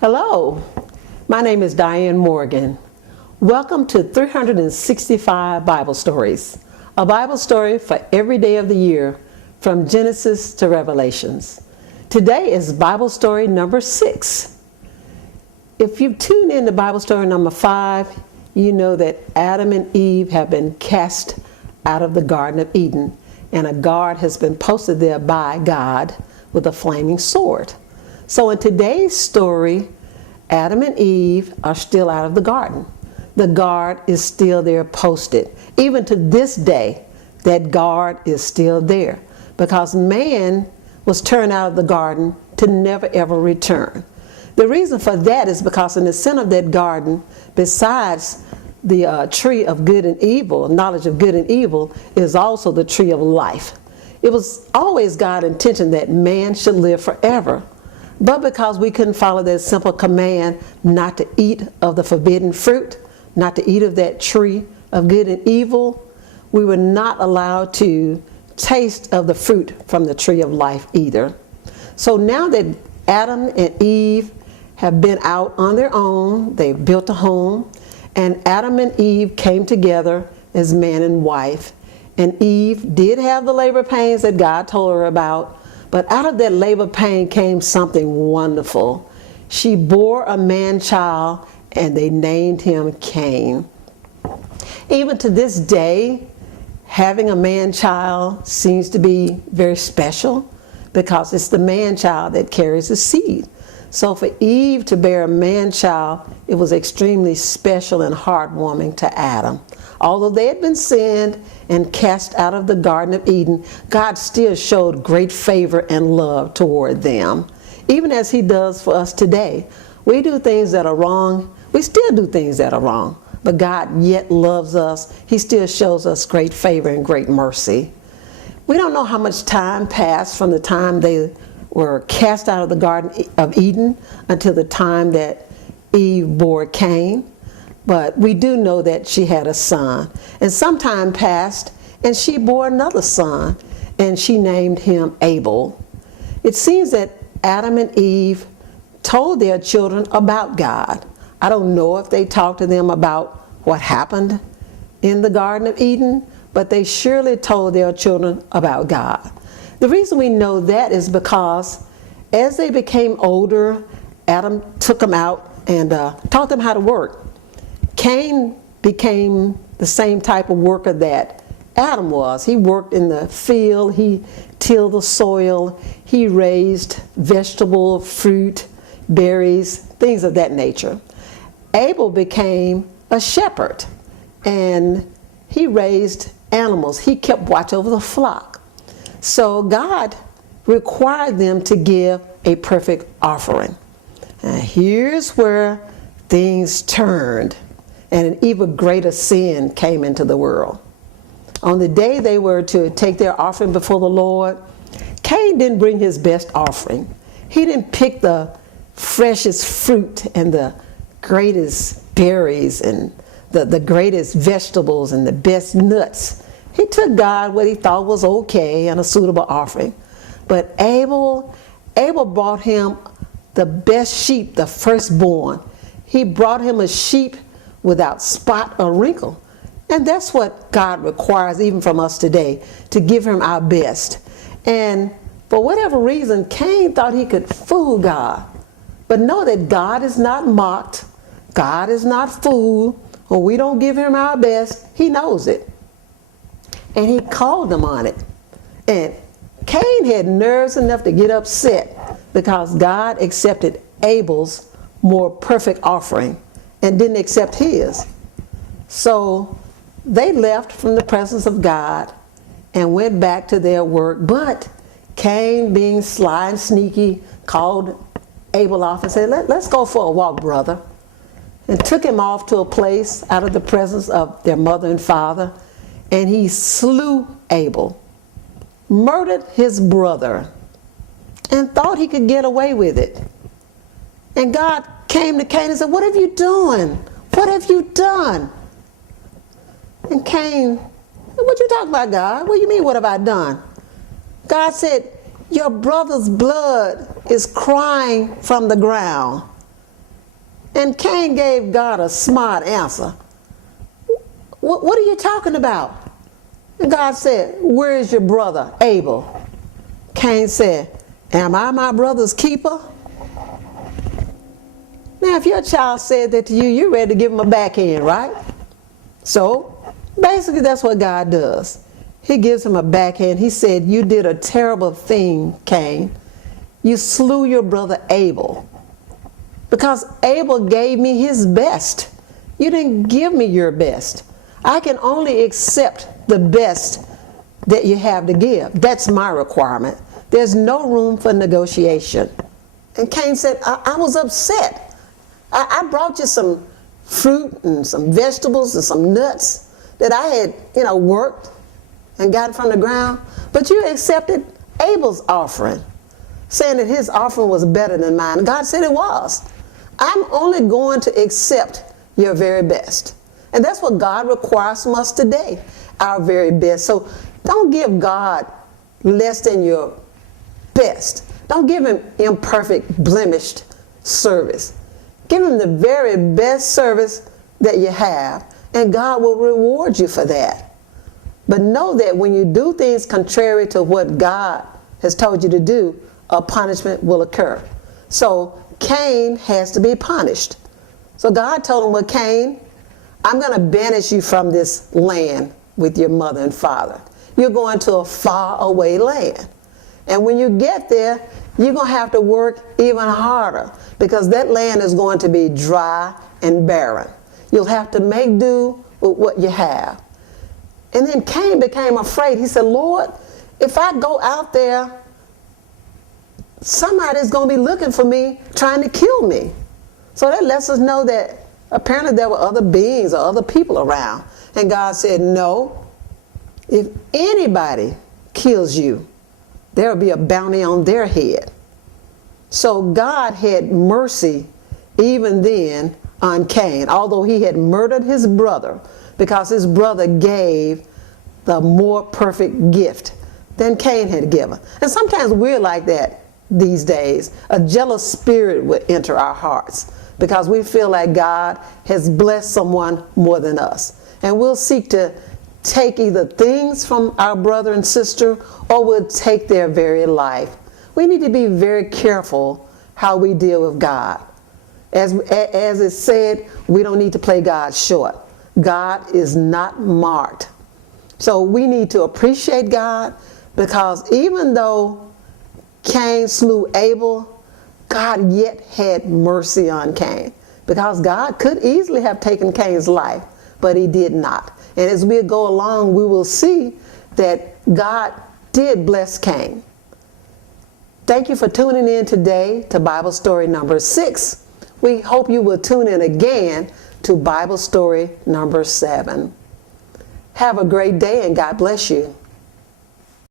Hello, my name is Diann Morgan. Welcome to 365 Bible Stories, a Bible story for every day of the year from Genesis to Revelations. Today is Bible story number 6. If you've tuned in to Bible story number 5, you know that Adam and Eve have been cast out of the Garden of Eden, and a guard has been posted there by God with a flaming sword. So in today's story, Adam and Eve are still out of the garden. The guard is still there posted. Even to this day, that guard is still there because man was turned out of the garden to never ever return. The reason for that is because in the center of that garden, besides the tree of good and evil, knowledge of good and evil, is also the tree of life. It was always God's intention that man should live forever. But because we couldn't follow that simple command not to eat of the forbidden fruit, not to eat of that tree of good and evil, we were not allowed to taste of the fruit from the tree of life either. So now that Adam and Eve have been out on their own, they built a home, and Adam and Eve came together as man and wife. And Eve did have the labor pains that God told her about, but out of that labor pain came something wonderful. She bore a man-child, and they named him Cain. Even to this day, having a man-child seems to be very special because it's the man-child that carries the seed. So for Eve to bear a man-child, it was extremely special and heartwarming to Adam. Although they had been sinned and cast out of the Garden of Eden, God still showed great favor and love toward them, even as He does for us today. We do things that are wrong. We still do things that are wrong, but God yet loves us. He still shows us great favor and great mercy. We don't know how much time passed from the time they were cast out of the Garden of Eden until the time that Eve bore Cain. But we do know that she had a son. And some time passed, and she bore another son, and she named him Abel. It seems that Adam and Eve told their children about God. I don't know if they talked to them about what happened in the Garden of Eden, but they surely told their children about God. The reason we know that is because as they became older, Adam took them out and taught them how to work. Cain became the same type of worker that Adam was. He worked in the field, he tilled the soil, he raised vegetable, fruit, berries, things of that nature. Abel became a shepherd, and he raised animals. He kept watch over the flock. So God required them to give a perfect offering. And here's where things turned, and an even greater sin came into the world. On the day they were to take their offering before the Lord, Cain didn't bring his best offering. He didn't pick the freshest fruit and the greatest berries and the greatest vegetables and the best nuts. He took God what he thought was okay and a suitable offering. But Abel brought him the best sheep, the firstborn. He brought him a sheep without spot or wrinkle. And that's what God requires even from us today, to give him our best. And for whatever reason, Cain thought he could fool God. But know that God is not mocked. God is not fooled. When we don't give him our best, he knows it. And he called them on it. And Cain had nerves enough to get upset because God accepted Abel's more perfect offering and didn't accept his. So they left from the presence of God and went back to their work. But Cain, being sly and sneaky, called Abel off and said, let's go for a walk, brother. And took him off to a place out of the presence of their mother and father. And he slew Abel, murdered his brother, and thought he could get away with it. And God came to Cain and said, what have you done? What have you done? And Cain, what you talking about, God? What do you mean, what have I done? God said, your brother's blood is crying from the ground. And Cain gave God a smart answer. What are you talking about? And God said, where is your brother Abel? Cain said, am I my brother's keeper? Now, if your child said that to you, you're ready to give him a backhand, right? So, basically, that's what God does. He gives him a backhand. He said, you did a terrible thing, Cain. You slew your brother Abel. Because Abel gave me his best. You didn't give me your best. I can only accept the best that you have to give. That's my requirement. There's no room for negotiation. And Cain said, I was upset. I brought you some fruit and some vegetables and some nuts that I had, worked and got from the ground. But you accepted Abel's offering, saying that his offering was better than mine. God said it was. I'm only going to accept your very best. And that's what God requires from us today, our very best. So don't give God less than your best. Don't give him imperfect, blemished service. Give him the very best service that you have, and God will reward you for that. But know that when you do things contrary to what God has told you to do, a punishment will occur. So Cain has to be punished. So God told him, well, Cain, I'm going to banish you from this land with your mother and father. You're going to a far away land. And when you get there, you're going to have to work even harder, because that land is going to be dry and barren. You'll have to make do with what you have. And then Cain became afraid. He said, Lord, if I go out there, somebody's going to be looking for me, trying to kill me. So that lets us know that apparently there were other beings or other people around. And God said, no, if anybody kills you, there will be a bounty on their head. So God had mercy even then on Cain, although he had murdered his brother, because his brother gave the more perfect gift than Cain had given. And sometimes we're like that these days. A jealous spirit would enter our hearts because we feel like God has blessed someone more than us. And we'll seek to take either things from our brother and sister, or we'll take their very life. We need to be very careful how we deal with God. As it's said, we don't need to play God short. God is not marked. So we need to appreciate God, because even though Cain slew Abel, God yet had mercy on Cain, because God could easily have taken Cain's life, but he did not. And as we go along, we will see that God did bless Cain. Thank you for tuning in today to Bible story number 6. We hope you will tune in again to Bible story number 7. Have a great day, and God bless you.